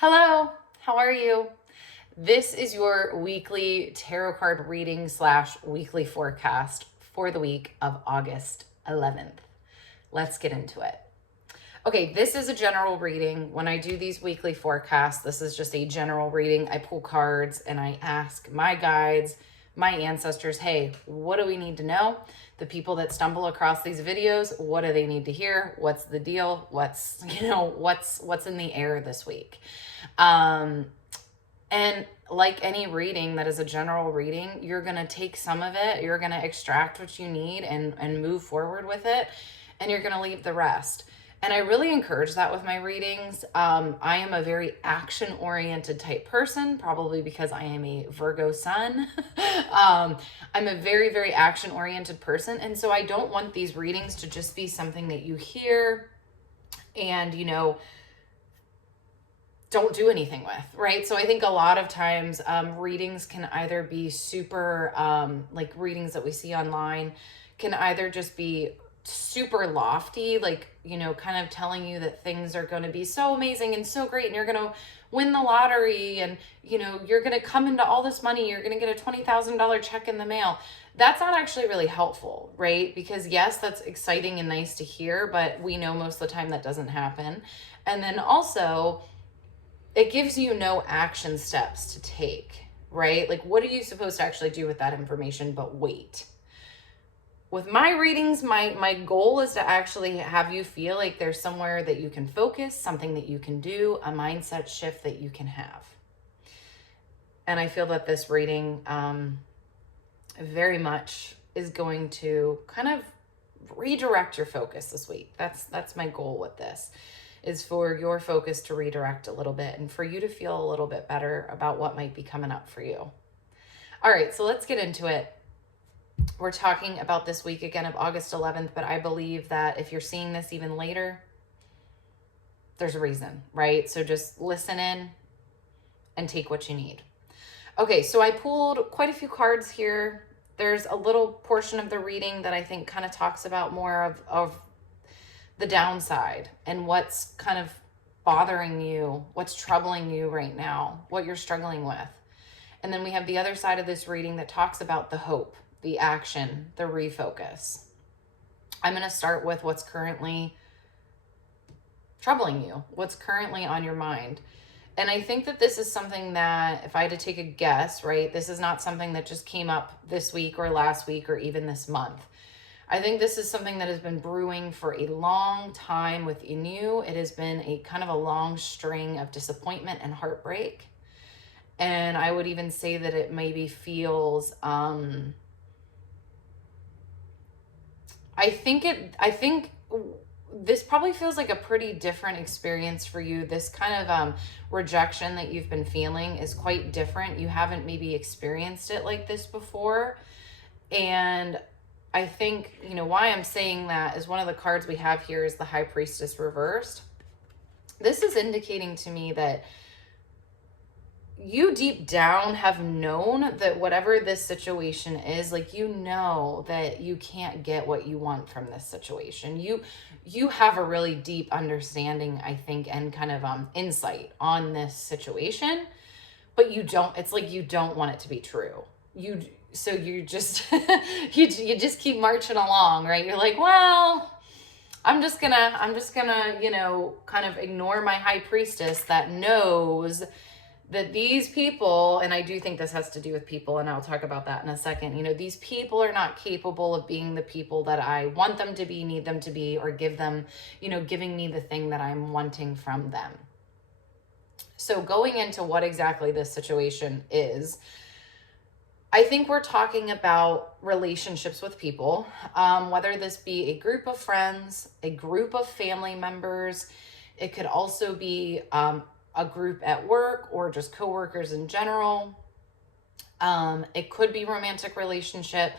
Hello, how are you? This is your weekly tarot card reading slash weekly forecast for the week of August 11th. Let's get into it. Okay, this is a general reading. When I do these weekly forecasts, this is just a general reading. I pull cards and I ask my guides, my ancestors, hey, what do we need to know? The people that stumble across these videos, what do they need to hear? What's the deal? What's in the air this week? And like any reading that is a general reading, you're going to take some of it, you're going to extract what you need and move forward with it, and you're going to leave the rest. And I really encourage that with my readings. I am a very action-oriented type person, probably because I am a Virgo sun. I'm a very, very action-oriented person. And so I don't want these readings to just be something that you hear and, don't do anything with, right? So I think a lot of times readings can either be super, like readings that we see online, can either just be super lofty, like, kind of telling you that things are going to be so amazing and so great and you're going to win the lottery and, you're going to come into all this money, you're going to get a $20,000 check in the mail. That's not actually really helpful, right? Because yes, that's exciting and nice to hear, but we know most of the time that doesn't happen. And then also, it gives you no action steps to take, right? Like, what are you supposed to actually do with that information but wait? With my readings, my goal is to actually have you feel like there's somewhere that you can focus, something that you can do, a mindset shift that you can have. And I feel that this reading very much is going to kind of redirect your focus this week. That's my goal with this, is for your focus to redirect a little bit and for you to feel a little bit better about what might be coming up for you. All right, so let's get into it. We're talking about this week again of August 11th, but I believe that if you're seeing this even later, there's a reason, right? So just listen in and take what you need. Okay, so I pulled quite a few cards here. There's a little portion of the reading that I think kind of talks about more of the downside and what's kind of bothering you, what's troubling you right now, what you're struggling with. And then we have the other side of this reading that talks about the hope, the action, the refocus. I'm going to start with what's currently troubling you, what's currently on your mind. And I think that this is something that, if I had to take a guess, right, this is not something that just came up this week or last week or even this month. I think this is something that has been brewing for a long time within you. It has been a kind of a long string of disappointment and heartbreak. And I would even say that it maybe feels, I think this probably feels like a pretty different experience for you. This kind of rejection that you've been feeling is quite different. You haven't maybe experienced it like this before. And I think, why I'm saying that is one of the cards we have here is the High Priestess reversed. This is indicating to me that you deep down have known that whatever this situation is, like, that you can't get what you want from this situation. You have a really deep understanding, I think, and kind of insight on this situation, but it's like you don't want it to be true. So you just you just keep marching along, right? You're like, well, I'm just gonna kind of ignore my High Priestess that knows that these people, and I do think this has to do with people, and I'll talk about that in a second, these people are not capable of being the people that I want them to be, need them to be, or giving me the thing that I'm wanting from them. So going into what exactly this situation is, I think we're talking about relationships with people, whether this be a group of friends, a group of family members. It could also be a group at work or just coworkers in general. It could be romantic relationship.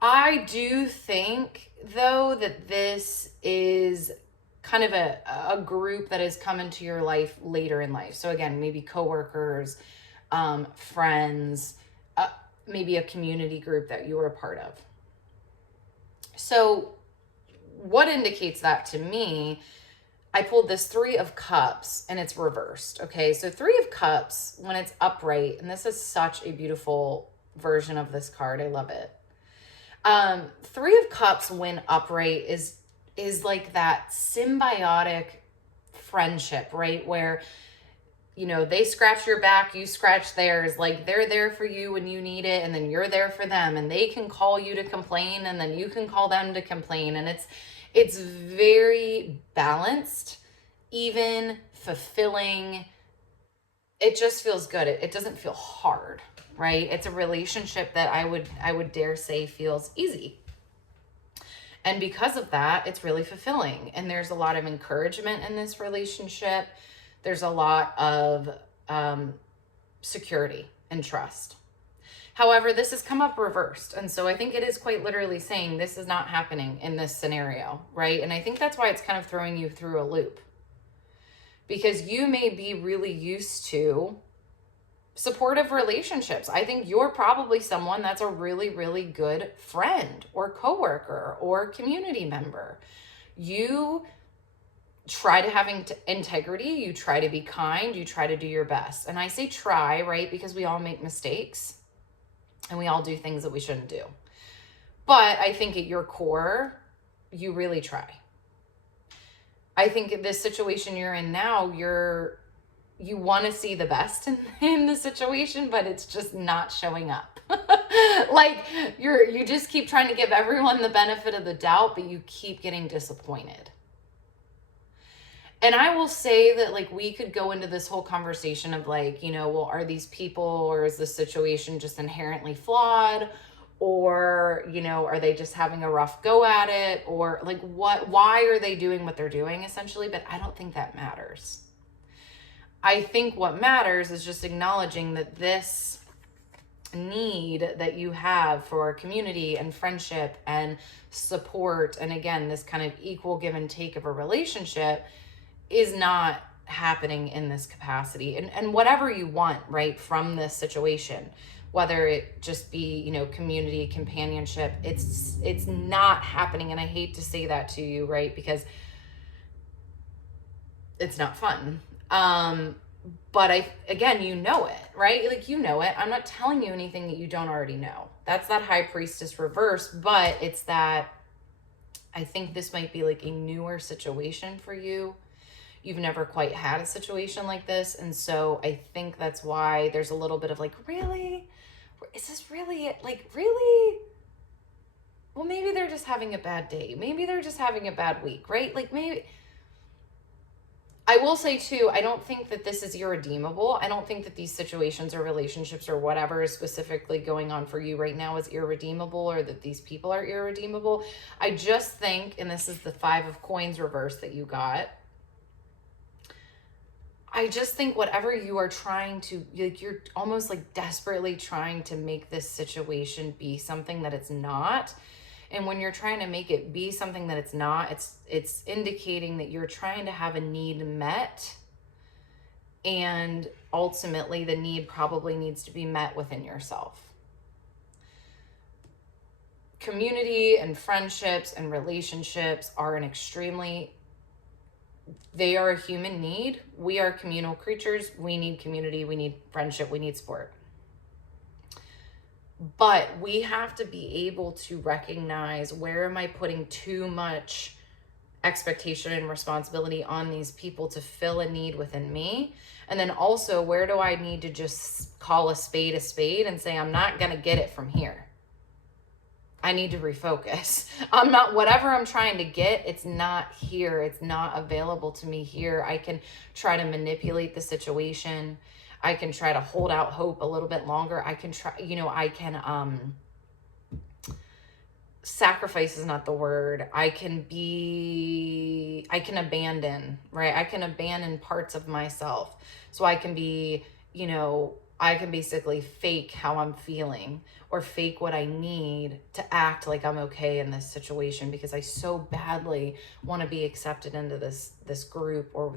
I do think, though, that this is kind of a group that has come into your life later in life. So again, maybe coworkers, friends, maybe a community group that you were a part of. So what indicates that to me I pulled this Three of Cups and it's reversed. Okay, so Three of Cups, when it's upright, and this is such a beautiful version of this card. I love it. Three of Cups when upright is like that symbiotic friendship, right? Where, you know, they scratch your back, you scratch theirs. Like, they're there for you when you need it, and then you're there for them, and they can call you to complain, and then you can call them to complain. And it's very balanced, even, fulfilling. It just feels good. It doesn't feel hard, right? It's a relationship that I would dare say feels easy. And because of that, it's really fulfilling. And there's a lot of encouragement in this relationship. There's a lot of security and trust. However, this has come up reversed. And so I think it is quite literally saying this is not happening in this scenario, right? And I think that's why it's kind of throwing you through a loop. Because you may be really used to supportive relationships. I think you're probably someone that's a really, really good friend or coworker or community member. You try to have integrity. You try to be kind. You try to do your best. And I say try, right? Because we all make mistakes and we all do things that we shouldn't do. But I think at your core, you really try. I think in this situation you're in now, you want to see the best in the situation, but it's just not showing up. Like, you just keep trying to give everyone the benefit of the doubt, but you keep getting disappointed. And I will say that, like, we could go into this whole conversation of, like, you know, well, are these people, or is this situation just inherently flawed? Or, you know, are they just having a rough go at it? Or, like, why are they doing what they're doing, essentially? But I don't think that matters. I think what matters is just acknowledging that this need that you have for community and friendship and support, and again, this kind of equal give and take of a relationship, is not happening in this capacity. And whatever you want, right, from this situation, whether it just be, you know, community, companionship, it's not happening. And I hate to say that to you, right, because it's not fun. But again, you know it, right? Like, you know it. I'm not telling you anything that you don't already know. That's that High Priestess reverse, but it's that I think this might be like a newer situation for you. You've never quite had a situation like this. And so I think that's why there's a little bit of like, really? Is this really it? Like, really? Well, maybe they're just having a bad day. Maybe they're just having a bad week, right? Like, maybe. I will say too, I don't think that this is irredeemable. I don't think that these situations or relationships or whatever is specifically going on for you right now is irredeemable, or that these people are irredeemable. I just think, and this is the Five of Coins reverse that you got, I just think whatever you are trying to, like, you're almost like desperately trying to make this situation be something that it's not. And when you're trying to make it be something that it's not, it's indicating that you're trying to have a need met. And ultimately, the need probably needs to be met within yourself. Community and friendships and relationships are they are a human need. We are communal creatures. We need community. We need friendship. We need support. But we have to be able to recognize, where am I putting too much expectation and responsibility on these people to fill a need within me? And then also, where do I need to just call a spade and say, I'm not going to get it from here. I need to refocus. Whatever I'm trying to get, it's not here. It's not available to me here. I can try to manipulate the situation. I can try to hold out hope a little bit longer. I can try, sacrifice is not the word. I can abandon, right? I can abandon parts of myself. So I can be, I can basically fake how I'm feeling, or fake what I need to act like I'm okay in this situation, because I so badly want to be accepted into this group, or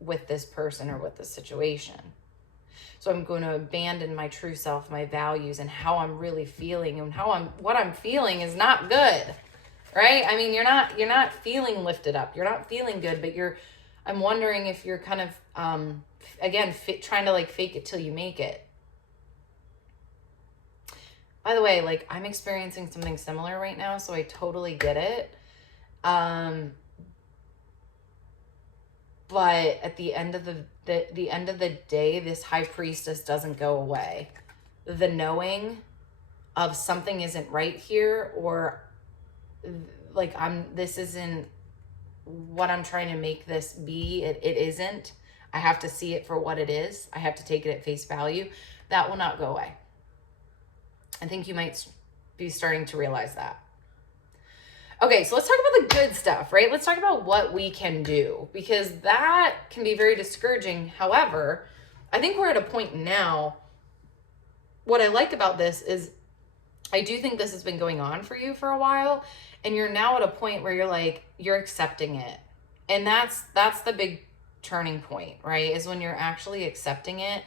with this person, or with this situation. So I'm going to abandon my true self, my values, and how I'm really feeling, and what I'm feeling is not good. right? I mean, you're not feeling lifted up. You're not feeling good, but I'm wondering if you're kind of, again, trying to like fake it till you make it. By the way, like I'm experiencing something similar right now, so I totally get it. But at the end of the end of the day, this high priestess doesn't go away. The knowing of something isn't right here, or like this isn't what I'm trying to make this be. It isn't. I have to see it for what it is. I have to take it at face value. That will not go away. I think you might be starting to realize that. Okay, so let's talk about the good stuff, right? Let's talk about what we can do, because that can be very discouraging. However, I think we're at a point now. What I like about this is I do think this has been going on for you for a while, and you're now at a point where you're accepting it. And that's the big turning point, right? Is when you're actually accepting it.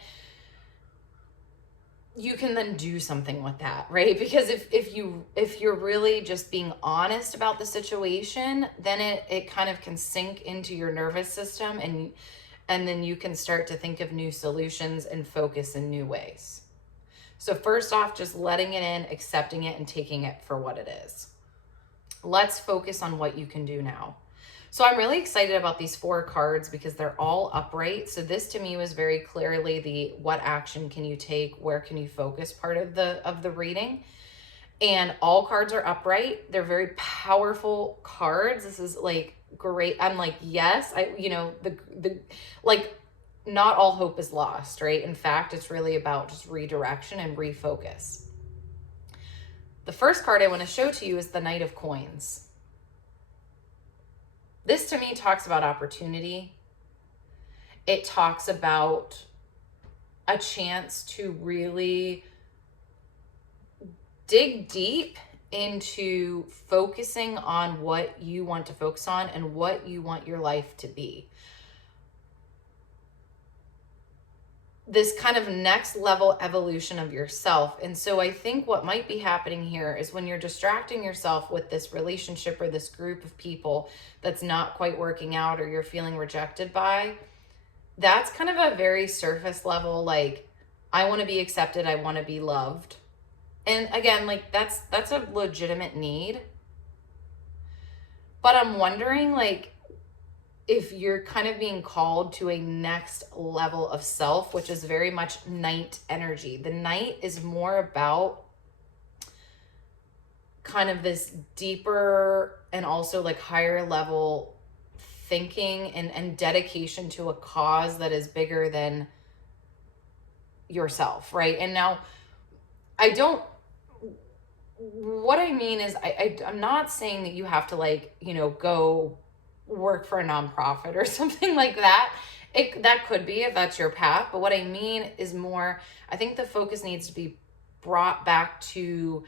You can then do something with that, right? Because if you're really just being honest about the situation, then it kind of can sink into your nervous system, and then you can start to think of new solutions and focus in new ways. So first off, just letting it in, accepting it, and taking it for what it is. Let's focus on what you can do now. So I'm really excited about these 4 cards because they're all upright. So this to me was very clearly the what action can you take, where can you focus part of the reading. And all cards are upright. They're very powerful cards. This is like great. I'm like, yes, the like not all hope is lost, right? In fact, it's really about just redirection and refocus. The first card I want to show to you is the Knight of Coins. This to me talks about opportunity. It talks about a chance to really dig deep into focusing on what you want to focus on and what you want your life to be. This kind of next level evolution of yourself. And so I think what might be happening here is when you're distracting yourself with this relationship or this group of people that's not quite working out, or you're feeling rejected by, that's kind of a very surface level, like, I want to be accepted, I want to be loved. And again, like that's a legitimate need. But I'm wondering, like, if you're kind of being called to a next level of self, which is very much Knight energy. The Knight is more about kind of this deeper and also like higher level thinking and dedication to a cause that is bigger than yourself, right? And now what I mean is I'm not saying that you have to like, go work for a nonprofit or something like that. That could be if that's your path. But what I mean is more, I think the focus needs to be brought back to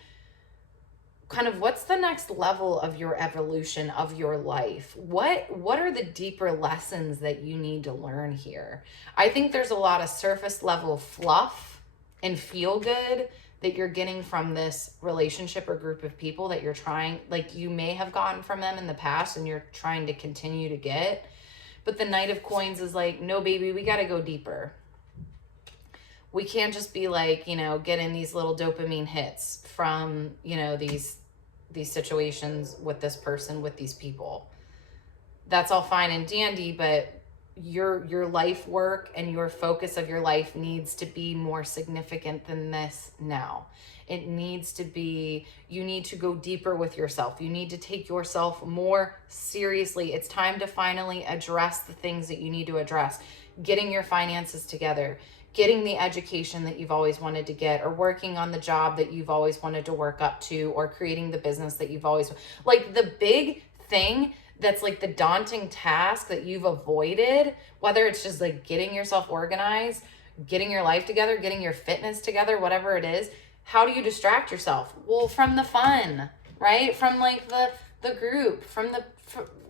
kind of what's the next level of your evolution of your life? What are the deeper lessons that you need to learn here? I think there's a lot of surface level fluff and feel good that you're getting from this relationship or group of people that you're trying, like you may have gotten from them in the past and you're trying to continue to get. But the Knight of Coins is like, no, baby, we got to go deeper. We can't just be like, getting these little dopamine hits from, these situations with this person, with these people. That's all fine and dandy, but your life work and your focus of your life needs to be more significant than this now. It needs to be, you need to go deeper with yourself. You need to take yourself more seriously. It's time to finally address the things that you need to address. Getting your finances together, getting the education that you've always wanted to get, or working on the job that you've always wanted to work up to, or creating the business that you've always, like the big thing that's like the daunting task that you've avoided, whether it's just like getting yourself organized, getting your life together, getting your fitness together, whatever it is. How do you distract yourself? Well, from the fun, right? From like the group, from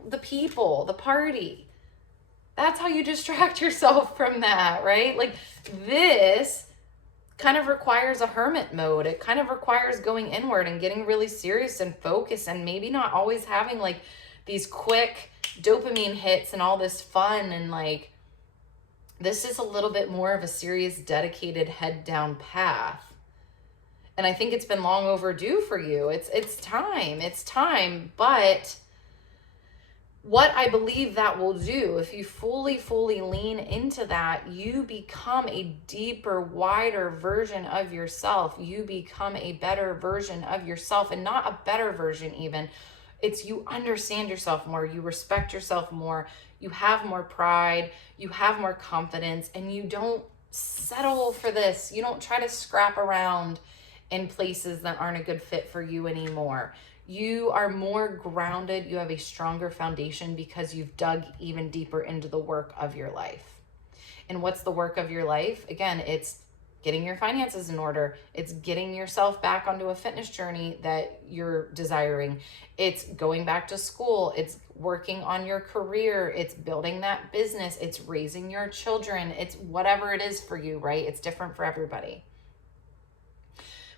the people, the party. That's how you distract yourself from that, right? Like this kind of requires a hermit mode. It kind of requires going inward and getting really serious and focused, and maybe not always having like these quick dopamine hits and all this fun. And like, this is a little bit more of a serious, dedicated, head down path. And I think it's been long overdue for you. It's time. But what I believe that will do, if you fully lean into that, you become a deeper, wider version of yourself. You become a better version of yourself, and not a better version even. It's you understand yourself more, you respect yourself more, you have more pride, you have more confidence, and you don't settle for this. You don't try to scrap around in places that aren't a good fit for you anymore. You are more grounded. You have a stronger foundation because you've dug even deeper into the work of your life. And what's the work of your life? Again, it's getting your finances in order. It's getting yourself back onto a fitness journey that you're desiring. It's going back to school. It's working on your career. It's building that business. It's raising your children. It's whatever it is for you, right? It's different for everybody.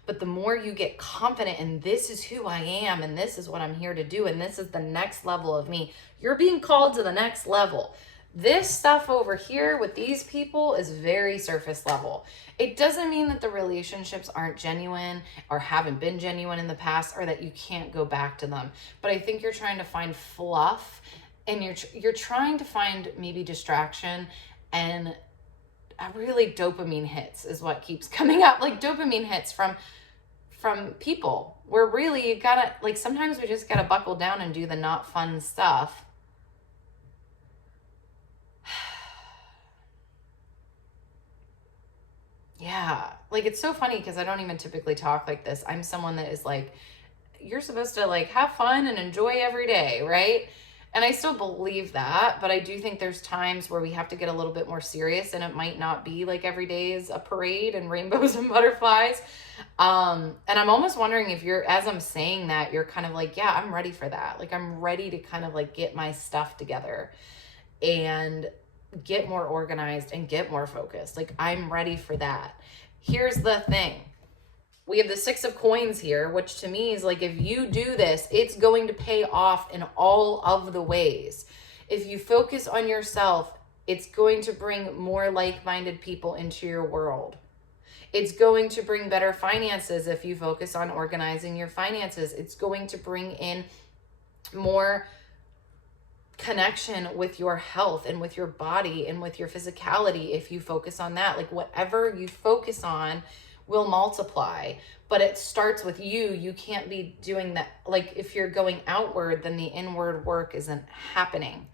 But the more you get confident in this is who I am, and this is what I'm here to do, and this is the next level of me, you're being called to the next level. This stuff over here with these people is very surface level. It doesn't mean that the relationships aren't genuine or haven't been genuine in the past, or that you can't go back to them. But I think you're trying to find fluff, and you're trying to find maybe distraction, and really dopamine hits is what keeps coming up. Like dopamine hits from people, where really you gotta, like, sometimes we just gotta buckle down and do the not fun stuff. Yeah, like, it's so funny because I don't even typically talk like this. I'm someone that is like, you're supposed to like have fun and enjoy every day, right? And I still believe that, but I do think there's times where we have to get a little bit more serious, and it might not be like every day is a parade and rainbows and butterflies. And I'm almost wondering if you're, as I'm saying that, you're kind of like, yeah, I'm ready for that. Like, I'm ready to kind of like get my stuff together and get more organized and get more focused. Like, I'm ready for that. Here's the thing. We have the 6 of coins here, which to me is like, if you do this, it's going to pay off in all of the ways. If you focus on yourself, it's going to bring more like-minded people into your world. It's going to bring better finances if you focus on organizing your finances. It's going to bring in more connection with your health and with your body and with your physicality if you focus on that. Like, whatever you focus on will multiply, but it starts with you. You can't be doing that. Like, if you're going outward, then the inward work isn't happening.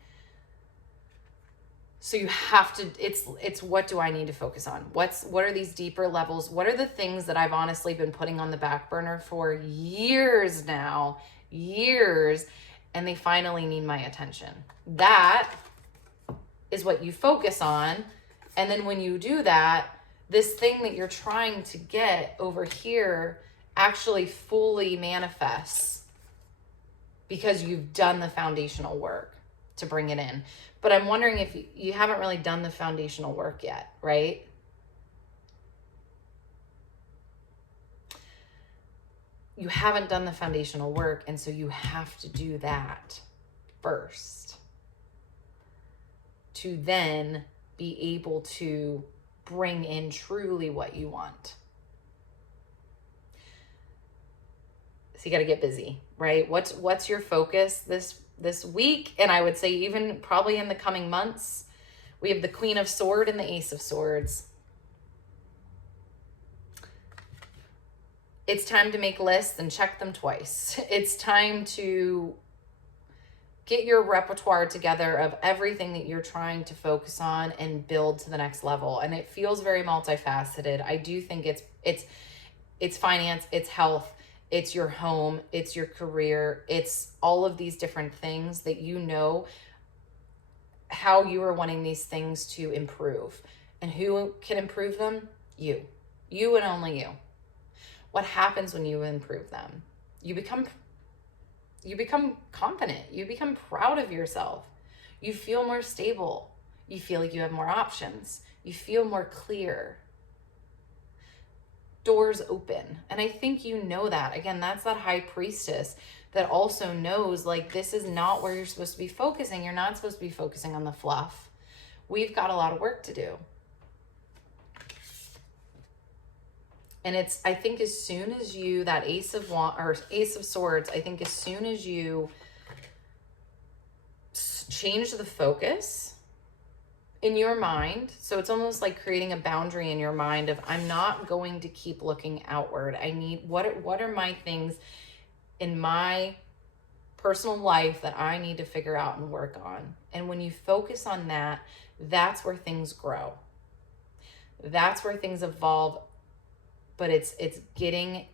So you have to, it's what do I need to focus on? What are these deeper levels? What are the things that I've honestly been putting on the back burner for years now, and they finally need my attention? That is what you focus on. And then when you do that, this thing that you're trying to get over here actually fully manifests because you've done the foundational work to bring it in. But I'm wondering if you haven't really done the foundational work yet, right? You haven't done the foundational work, and so you have to do that first to then be able to bring in truly what you want. So you got to get busy, right? What's your focus this week? And I would say even probably in the coming months. We have the Queen of Swords and the Ace of Swords. It's time to make lists and check them twice. It's time to get your repertoire together of everything that you're trying to focus on and build to the next level. And it feels very multifaceted. I do think it's finance, it's health, it's your home, it's your career, it's all of these different things that you know how you are wanting these things to improve. And who can improve them? You and only you. What happens when you improve them? You become confident. You become proud of yourself. You feel more stable. You feel like you have more options. You feel more clear. doors open. And I think you know that. Again, that's that high priestess that also knows, like, this is not where you're supposed to be focusing. You're not supposed to be focusing on the fluff. We've got a lot of work to do. And it's, I think as soon as you, that Ace of Swords, I think as soon as you change the focus in your mind, so it's almost like creating a boundary in your mind of, I'm not going to keep looking outward. I need, what are my things in my personal life that I need to figure out and work on? And when you focus on that, that's where things grow. That's where things evolve. But it's getting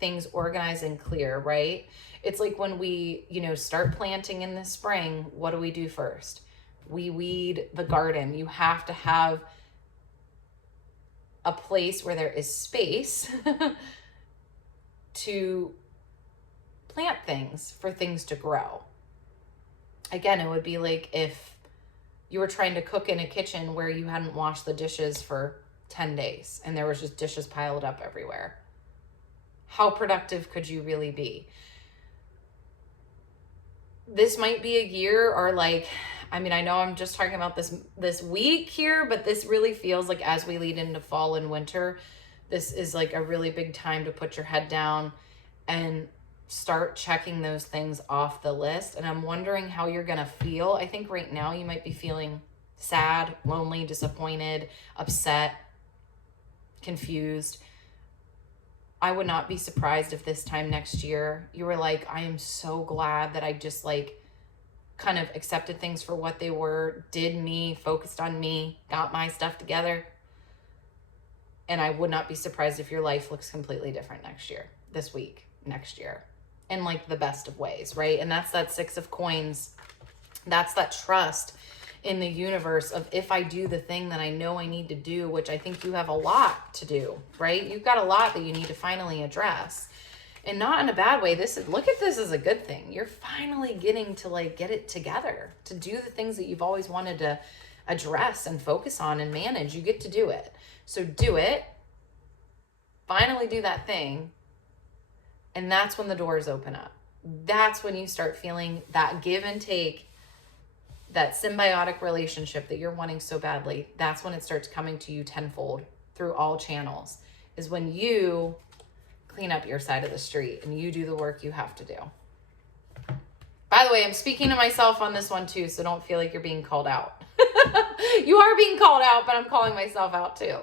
things organized and clear, right? It's like when we, start planting in the spring, what do we do first? We weed the garden. You have to have a place where there is space to plant things, for things to grow. Again, it would be like if you were trying to cook in a kitchen where you hadn't washed the dishes for 10 days and there was just dishes piled up everywhere. How productive could you really be? This might be a year, or like, I know I'm just talking about this week here, but this really feels like as we lead into fall and winter, this is like a really big time to put your head down and start checking those things off the list. And I'm wondering how you're going to feel. I think right now you might be feeling sad, lonely, disappointed, upset, confused. I would not be surprised if this time next year you were like, I am so glad that I just like kind of accepted things for what they were, did me, focused on me, got my stuff together. And I would not be surprised if your life looks completely different next year, this week, next year, in like the best of ways, right? And that's that Six of Coins. That's that trust in the universe of, if I do the thing that I know I need to do, which I think you have a lot to do, right? You've got a lot that you need to finally address, and not in a bad way. Look at this as a good thing. You're finally getting to like get it together, to do the things that you've always wanted to address and focus on and manage. You get to do it. So do it. Finally do that thing. And that's when the doors open up. That's when you start feeling that give and take, that symbiotic relationship that you're wanting so badly. That's when it starts coming to you tenfold through all channels, is when you clean up your side of the street and you do the work you have to do. By the way, I'm speaking to myself on this one too, so don't feel like you're being called out. You are being called out, but I'm calling myself out too.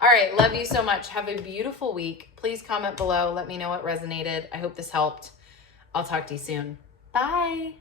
All right, love you so much. Have a beautiful week. Please comment below. Let me know what resonated. I hope this helped. I'll talk to you soon. Bye.